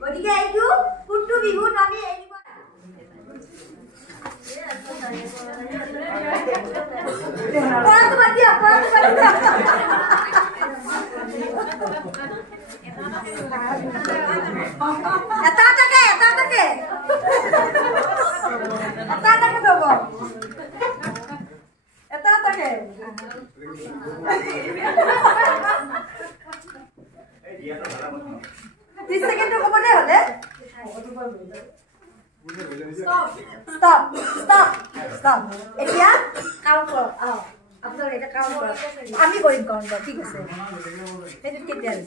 গতিকে এইটো কোনটো বিহুত আমি এৰিব Stop. Etia count kor. Apnar eta count kor. Ami korim count kor. Thik ase. Etu ketia ase.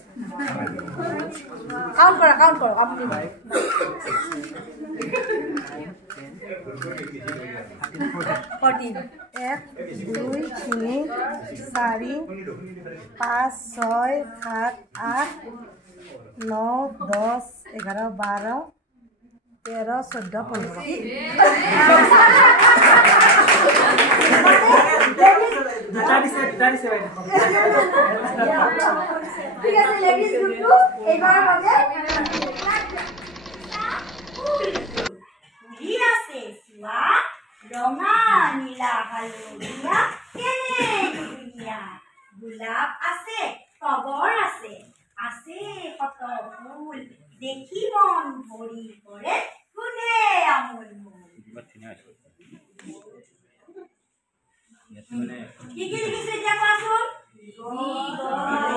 Count kor. Apni bhai. 14. 1 2 3 4 5 6 7 8 9 10 11 12 13 14 15 ঠিক আছে লেডিস গ্রুপ এবার হবে নীলা সে সুয়া রঙা নীলা হালদিয়া কেনে দুনিয়া গোলাপ আছে টগর আছে কত ফুল দেখি মন ভরি পড়ে গুনে আমল মূল কি লিখিছে যা পাছুন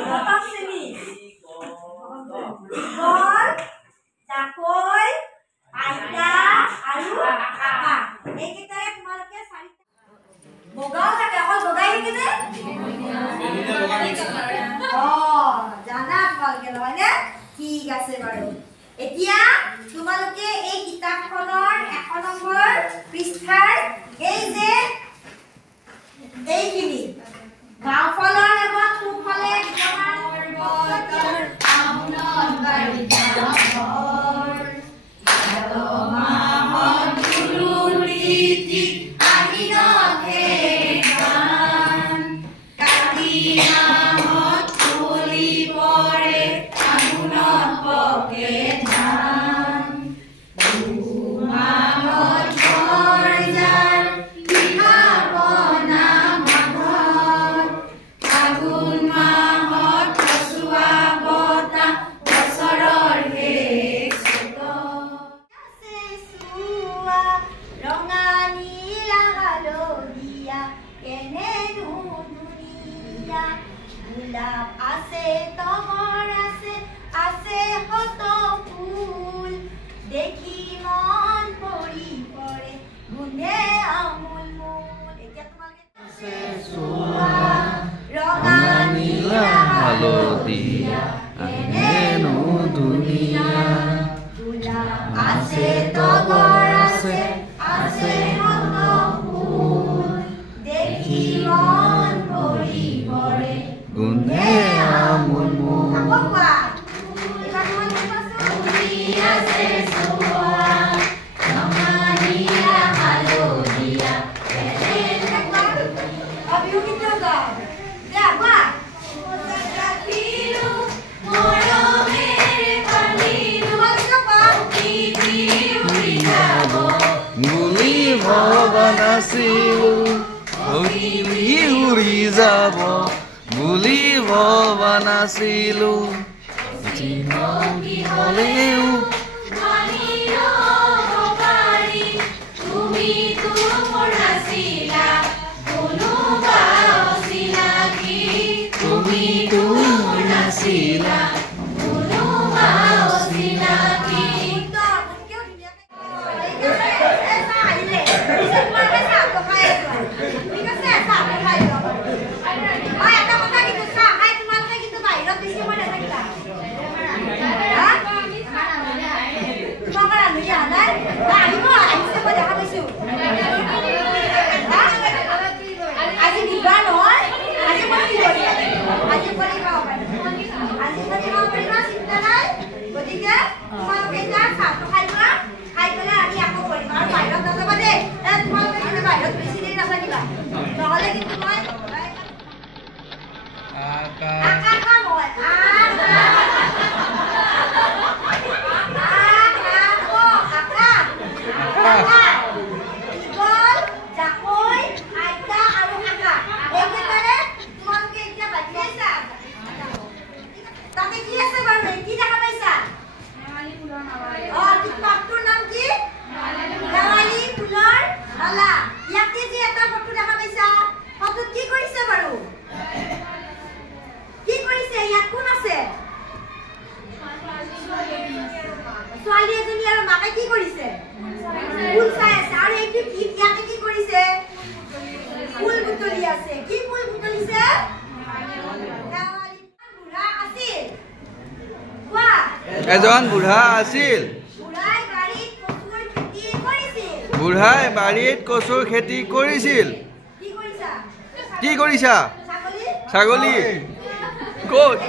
প্রথম শ্রেণী গল চাকই আইতা আৰু আকা এইকেইটাৰে তোমালোকে চাৰিটা বগাও থাকে অকল বগাই কিনে জানা তোমালোকে নহয়নে ঠিক আছে বাৰু এতিয়া তোমালোকে এই কিতাপখনৰ 1 নম্বৰ পৃষ্ঠাৰ এই যে এইখিনি বাওঁফালৰ লগত সোঁফালে কিমান বতৰ আমনত বাৰিষা ভৰ মাহত গুৰুৰীতি আহিনতে গান কাতি মাহত ফুলি পৰে আঘোণত পকে ধান মাহত ঘৰ যাৰ পিঠা পনা মাঘত ফাগুন মাহত কচুৱা বতা বছৰৰ শেষ ৰঙা নীলা হালধীয়া কেনেনো দুনিয়া গোলাপ আছে তগৰ আছে হত ফুল দেখি মন পৰি পৰে গুনে আমুল মূল এতিয়া তোমালোকে ৰঙা নীলা হালধীয়া কেনেনো দুনিয়া গোলাপ আছে তগৰ আছে হত ফুল দেখি মন পৰি পৰে গুনে আমুল মূল উৰি যাব বুলিব নাছিলো হলেও Akak কয় ছোৱালী এজনী আৰু মাকে কি কৰিছে ফুল চাই আছে আৰু এইটো কি ইয়াতে কি কৰিছে ফুল বুটলি আছে কি ফুল বুটলিছে বুঢ়া আছিল কোৱা এজন বুঢ়া আছিল বুঢ়াই বাৰীত কচুৰ খেতি কৰিছিল কি কৰিছা ছাগলী ক'ত